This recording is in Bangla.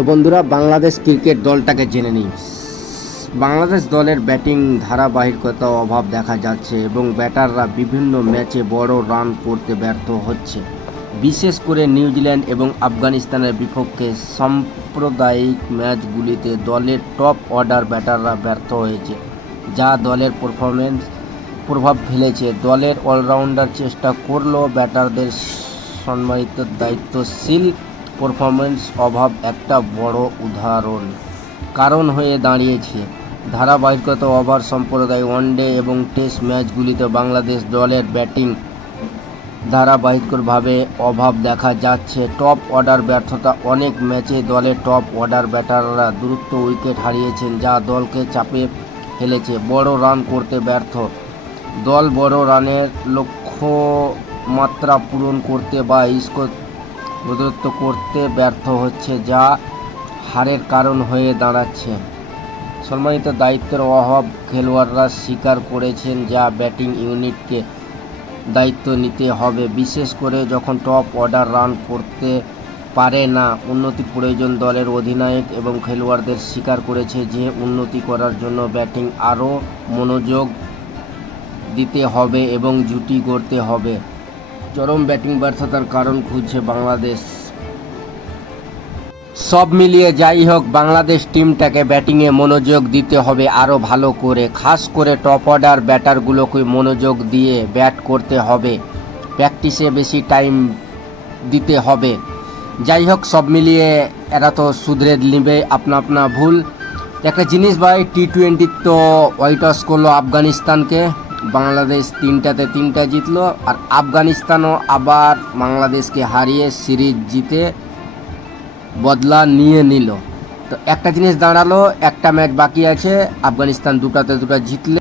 তো বন্ধুরা, বাংলাদেশ ক্রিকেট দলটাকে জেনে নিই। বাংলাদেশ দলের ব্যাটিং ধারাবাহিকতা অভাব দেখা যাচ্ছে এবং ব্যাটাররা বিভিন্ন ম্যাচে বড় রান করতে ব্যর্থ হচ্ছে। বিশেষ করে নিউজিল্যান্ড এবং আফগানিস্তানের বিপক্ষে সাম্প্রদায়িক ম্যাচগুলিতে দলের টপ অর্ডার ব্যাটাররা ব্যর্থ হয়েছে, যা দলের পারফরম্যান্স প্রভাব ফেলেছে। দলের অলরাউন্ডার চেষ্টা করলেও ব্যাটারদের সম্মিলিত দায়িত্বশীল পারফরম্যান্স অভাব একটা বড় কারণ হয়ে দাঁড়িয়েছে। ধারাবাহিকতা ওভার সম্প্রদায় ওয়ানডে এবং টেস্ট ম্যাচগুলিতে বাংলাদেশ দলের ব্যাটিং ধারাবাহিকভাবে অভাব দেখা যাচ্ছে। টপ অর্ডার ব্যর্থতা, অনেক ম্যাচে দলের টপ অর্ডার ব্যাটাররা দ্রুত উইকেট হারিয়েছেন, যা দলকে চাপে ফেলেছে। বড় রান করতে ব্যর্থ, দল বড় রানের লক্ষ্যমাত্রা পূরণ করতে বা স্কোর প্রদত্ত করতে ব্যর্থ হচ্ছে, যা হারের কারণ হয়ে দাঁড়াচ্ছে। সম্মানিত দায়িত্বের অভাব, খেলোয়াড়রা স্বীকার করেছেন যা ব্যাটিং ইউনিটকে দায়িত্ব নিতে হবে, বিশেষ করে যখন টপ অর্ডার রান করতে পারে না। উন্নতি প্রয়োজন, দলের অধিনায়ক এবং খেলোয়াড়দের স্বীকার করেছে যে উন্নতি করার জন্য ব্যাটিং আরও মনোযোগ দিতে হবে এবং জুটি গড়তে হবে। চরম ব্যাটিং ব্যর্থতার কারণ খুঁজছে বাংলাদেশ। সব মিলিয়ে যাই হোক, বাংলাদেশ টিমটাকে ব্যাটিংয়ে মনোযোগ দিতে হবে আরও ভালো করে। খাস করে টপ অর্ডার ব্যাটারগুলোকে মনোযোগ দিয়ে ব্যাট করতে হবে, প্র্যাকটিসে বেশি টাইম দিতে হবে। যাই হোক, সব মিলিয়ে এরা তো শুধরে নেবে আপনা ভুল। একটা জিনিস ভাই, টি-20 তো হোয়াইট ওয়াশ করলো আফগানিস্তানকে, বাংলাদেশ 3টাতে 3টা জিতলো, আর আফগানিস্তানও আবার বাংলাদেশকে হারিয়ে সিরিজ জিতে বদলা নিয়ে নিল। তো একটা জিনিস দাঁড়ালো, একটা ম্যাচ বাকি আছে, আফগানিস্তান 2টাতে 2টা জিতলে